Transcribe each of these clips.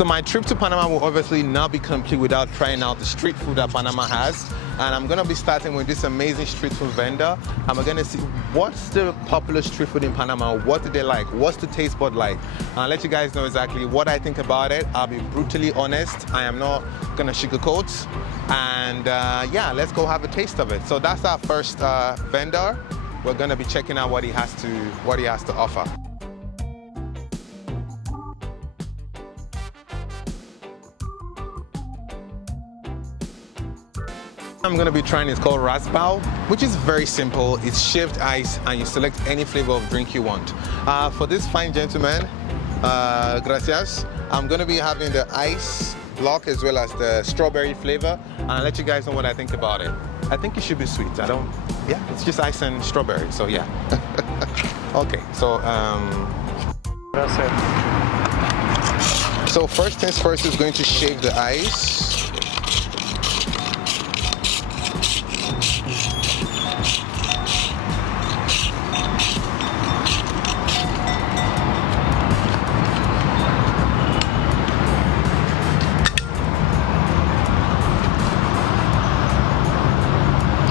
So my trip to Panama will obviously not be complete without trying out the street food that Panama has. And I'm gonna be starting with this amazing street food vendor. And we're gonna see what's the popular street food in Panama, what do they like, what's the taste bud like. And I'll let you guys know exactly what I think about it. I'll be brutally honest. I am not gonna sugarcoat. And yeah, let's go have a taste of it. So that's our first vendor. We're gonna be checking out what he has to offer. I'm gonna be trying, it's called Raspa, which is very simple. It's shaved ice and you select any flavor of drink you want. For this fine gentleman, gracias, I'm gonna be having the ice block as well as the strawberry flavor, and I'll let you guys know what I think about it. I think it should be sweet. Yeah, it's just ice and strawberry, so yeah. Okay, so so first things first is going to shave the ice.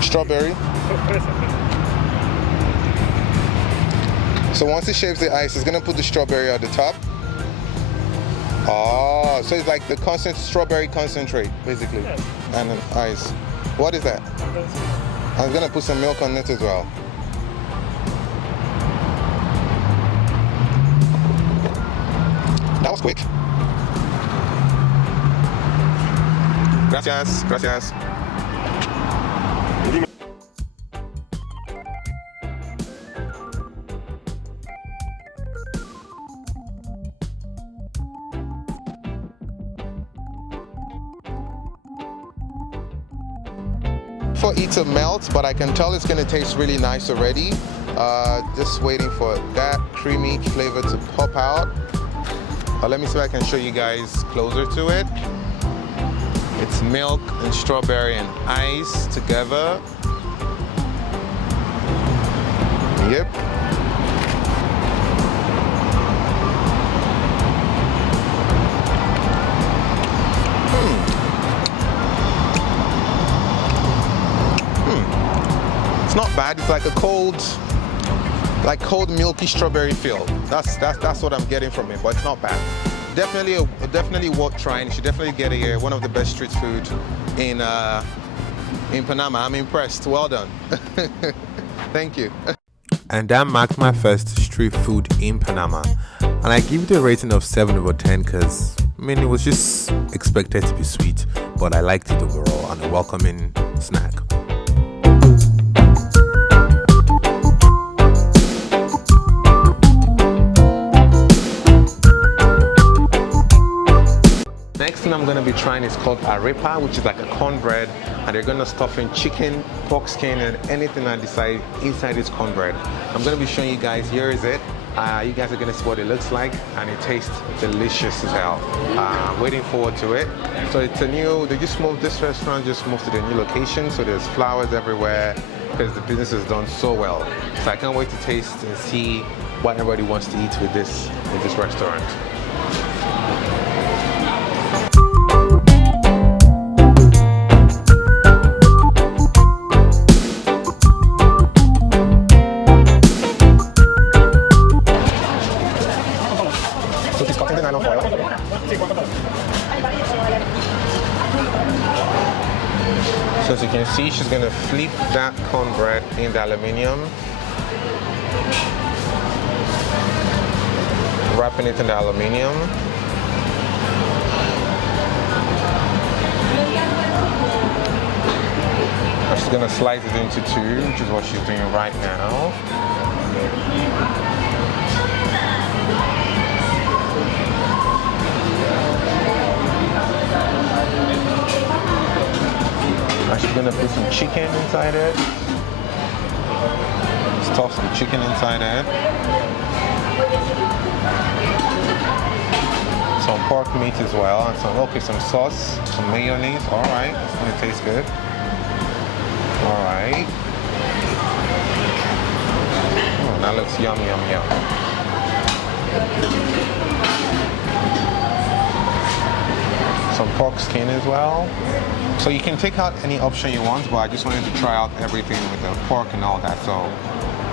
Strawberry. So once it shaves the ice, it's gonna put the strawberry at the top. Oh, so it's like the strawberry concentrate, basically, yes. And then ice. What is that? I was gonna put some milk on it as well. That was quick. Gracias, gracias. For it to melt, but I can tell it's going to taste really nice already. Just waiting for that creamy flavor to pop out. Let me see if I can show you guys closer to it. It's milk and strawberry and ice together. Yep. Not bad. It's like a cold milky strawberry feel. That's what I'm getting from it, but it's not bad. Definitely worth trying. You should definitely get it here. One of the best street food in Panama. I'm impressed. Well done. Thank you. And that marked my first street food in Panama, and I give it a rating of 7 over 10 because I mean it was just expected to be sweet, but I liked it overall and a welcoming snack. Next thing I'm going to be trying is called Arepa, which is like a cornbread, and they're going to stuff in chicken, pork skin, and anything I decide inside this cornbread. I'm going to be showing you guys. Here is it. You guys are going to see what it looks like, and it tastes delicious as hell. I'm waiting forward to it. So it's this restaurant just moved to the new location, so there's flowers everywhere because the business has done so well. So I can't wait to taste and see what everybody wants to eat with this restaurant. So as you can see, she's going to flip that cornbread in the aluminium, wrapping it in the aluminium. And she's going to slice it into two, which is what she's doing right now. She's gonna put some chicken inside it. Stuff some chicken inside it. Some pork meat as well, and some sauce, some mayonnaise. All right, it's gonna taste good. All right. Oh, that looks yum, yum, yum. some pork skin as well. So you can take out any option you want, but I just wanted to try out everything with the pork and all that. So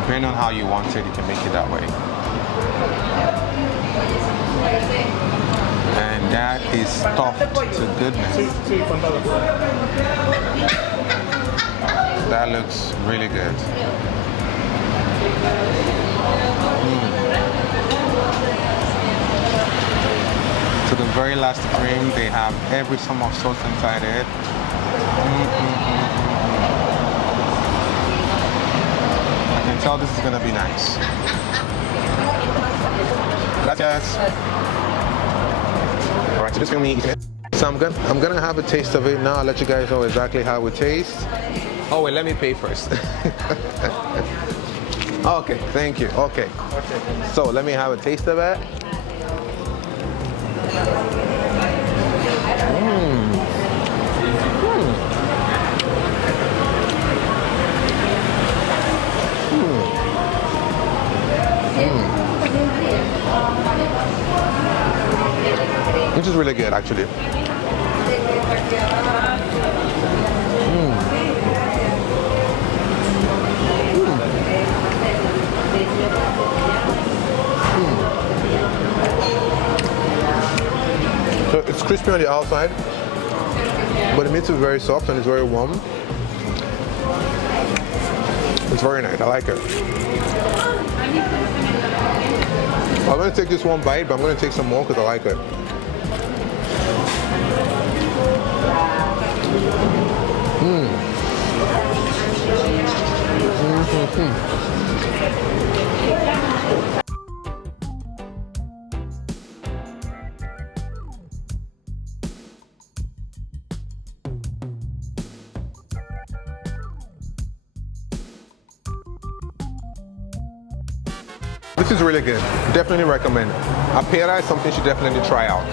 depending on how you want it, you can make it that way. And that is stuffed to goodness. That looks really good. To the very last cream, they have every sum of sauce inside it. I can tell this is gonna be nice. Gracias. All right, so this is me. So I'm gonna have a taste of it now. I'll let you guys know exactly how it tastes. Oh wait, let me pay first. Okay, thank you. Okay. So let me have a taste of it. Which is really good, actually. So it's crispy on the outside, but the meat is very soft and it's very warm. It's very nice. I like it. I'm going to take this one bite, but I'm going to take some more because I like it. This is really good. Definitely recommend. Arepa is something you should definitely try out.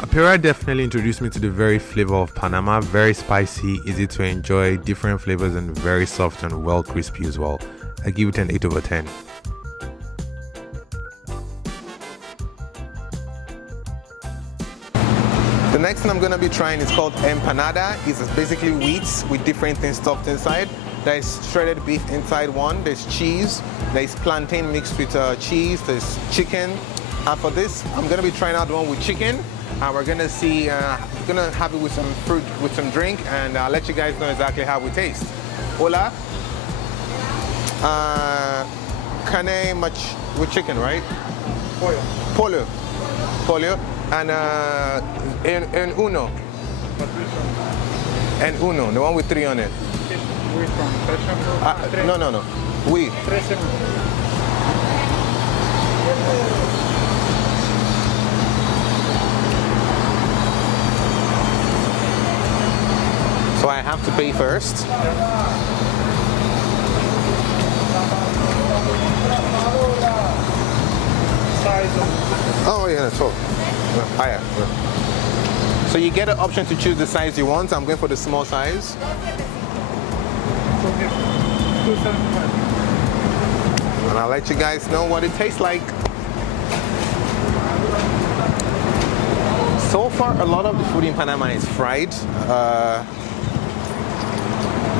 Arepa definitely introduced me to the very flavor of Panama. Very spicy, easy to enjoy, different flavors, and very soft and well crispy as well. I give it an 8 over 10. The next thing I'm going to be trying is called Empanada. It's basically wheat with different things stuffed inside. There's shredded beef inside one, there's cheese, there's plantain mixed with cheese, there's chicken. And for this, I'm gonna be trying out the one with chicken. And we're gonna see, gonna have it with some fruit, with some drink, and I'll let you guys know exactly how it tastes. Hola. Carne much with chicken, right? Pollo. Pollo. Pollo. And en uno. En uno, the one with 3 on it. No. Oui. So I have to pay first. Oh yeah, that's all. Higher. So you get an option to choose the size you want. I'm going for the small size. And I'll let you guys know what it tastes like. So far, a lot of the food in Panama is fried.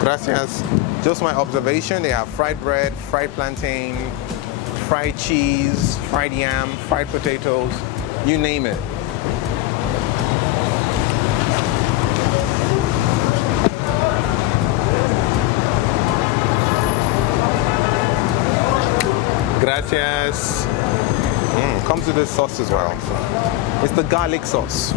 Gracias. Just my observation, they have fried bread, fried plantain, fried cheese, fried yam, fried potatoes, you name it. Gracias. Comes with this sauce as well. It's the garlic sauce.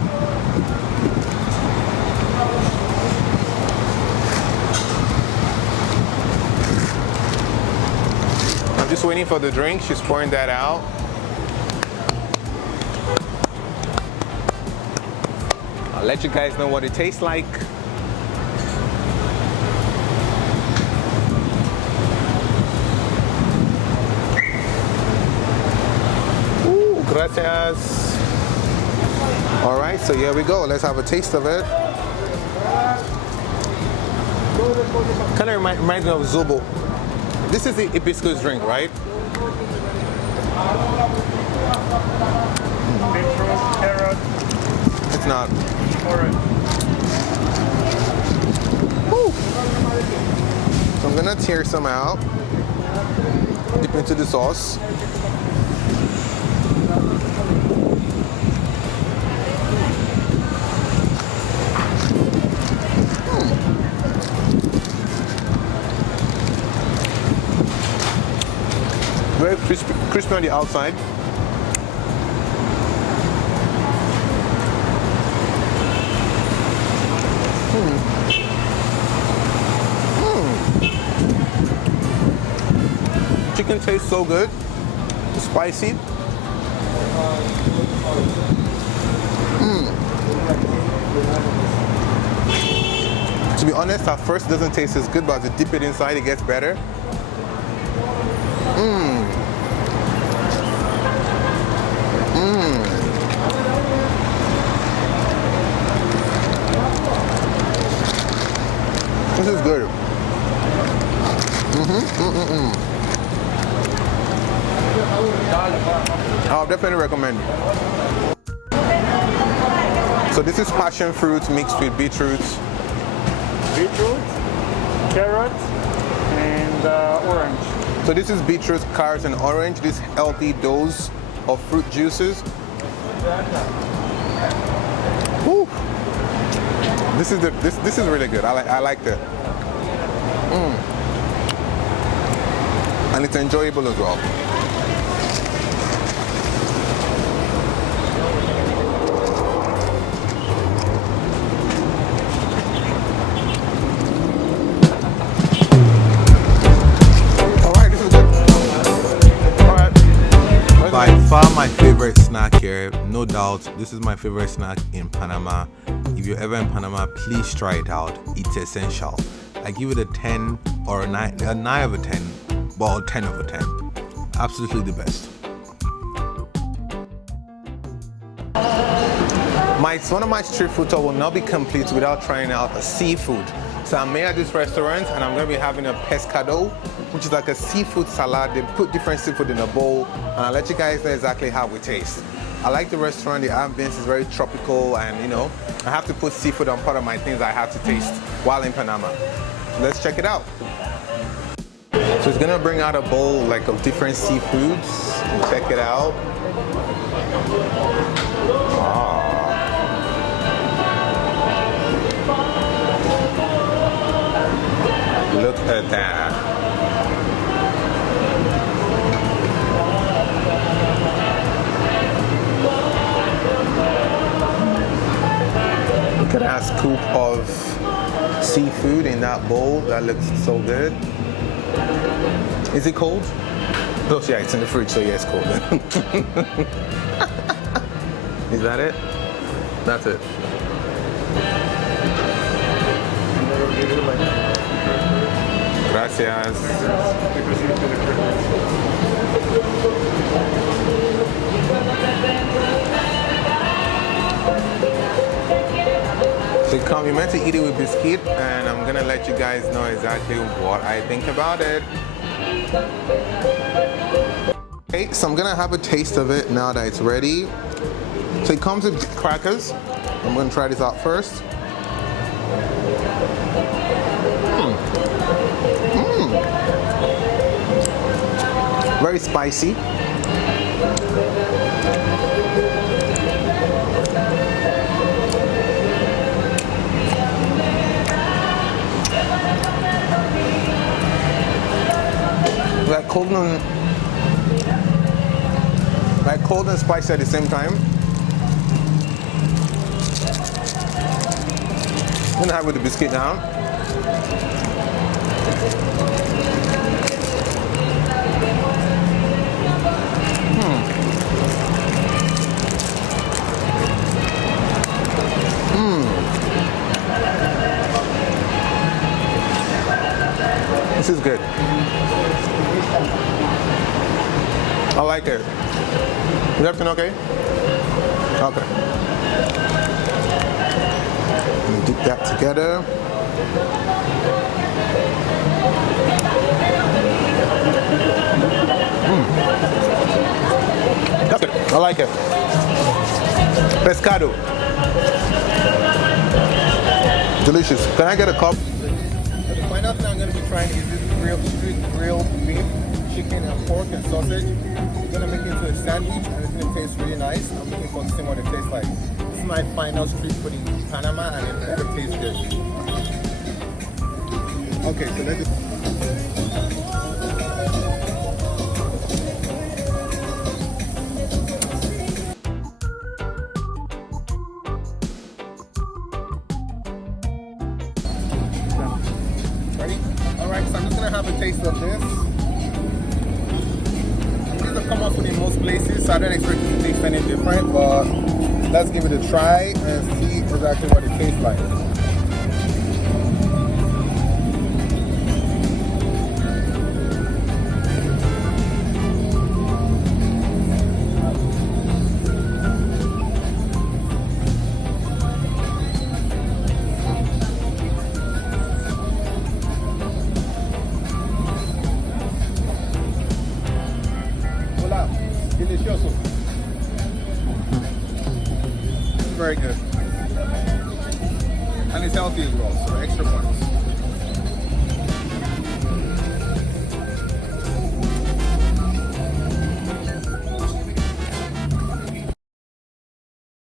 I'm just waiting for the drink. She's pouring that out. I'll let you guys know what it tastes like. Gracias. All right, so here we go. Let's have a taste of it. Kind of reminds me of Zobo. This is the hibiscus drink, right? Beetroot, carrot. it's not. Alright. So I'm gonna tear some out, dip into the sauce. Very crispy on the outside. Chicken tastes so good. It's spicy. To be honest, at first it doesn't taste as good, but as you dip it inside, it gets better. This is good. I'll definitely recommend. So this is passion fruit mixed with beetroot. Beetroot, carrot, and orange. So this is beetroot, carrot, and orange. This healthy dose of fruit juices. Woo. This is really good. I like that. And it's enjoyable as well. By far my favorite snack here, no doubt. This is my favorite snack in Panama. If you're ever in Panama, please try it out. It's essential. I give it a 10 or a 9 over 10, well, 10 over 10. Absolutely the best. One of my street food tour will not be complete without trying out a seafood. So I'm here at this restaurant and I'm going to be having a pescado, which is like a seafood salad. They put different seafood in a bowl, and I'll let you guys know exactly how it tastes. I like the restaurant. The ambience is very tropical, and you know, I have to put seafood on part of my things I have to taste while in Panama. Let's check it out. So it's gonna bring out a bowl like of different seafoods. Check it out. Wow. Look at that. Look at that scoop of seafood in that bowl. That looks so good. Is it cold? Oh, yeah, it's in the fridge, so yeah, it's cold. Is that it? That's it. Gracias. So you're meant to eat it with biscuit, and I'm gonna let you guys know exactly what I think about it. Okay, so I'm gonna have a taste of it now that it's ready. So it comes with crackers. I'm gonna try this out first. Very spicy. Like cold and spicy at the same time. I'm gonna have it with the biscuit now. This is good. I like it. Is everything okay? Okay. And dip that together. That's good. I like it. Pescado. Delicious. Can I get a cup? So the final thing I'm going to be trying is this grilled beef, chicken and pork and sausage. We're going to make it into a sandwich and it's going to taste really nice. I'm looking forward to seeing what it tastes like. This is my final street food in Panama and it better taste good. Okay, so let's just... Ready? Alright, so I'm just going to have a taste of this. These are common food in most places, so I don't expect it to taste any different, but let's give it a try and see exactly what it tastes like. Delicioso. Very good. And it's healthy as well, so extra points.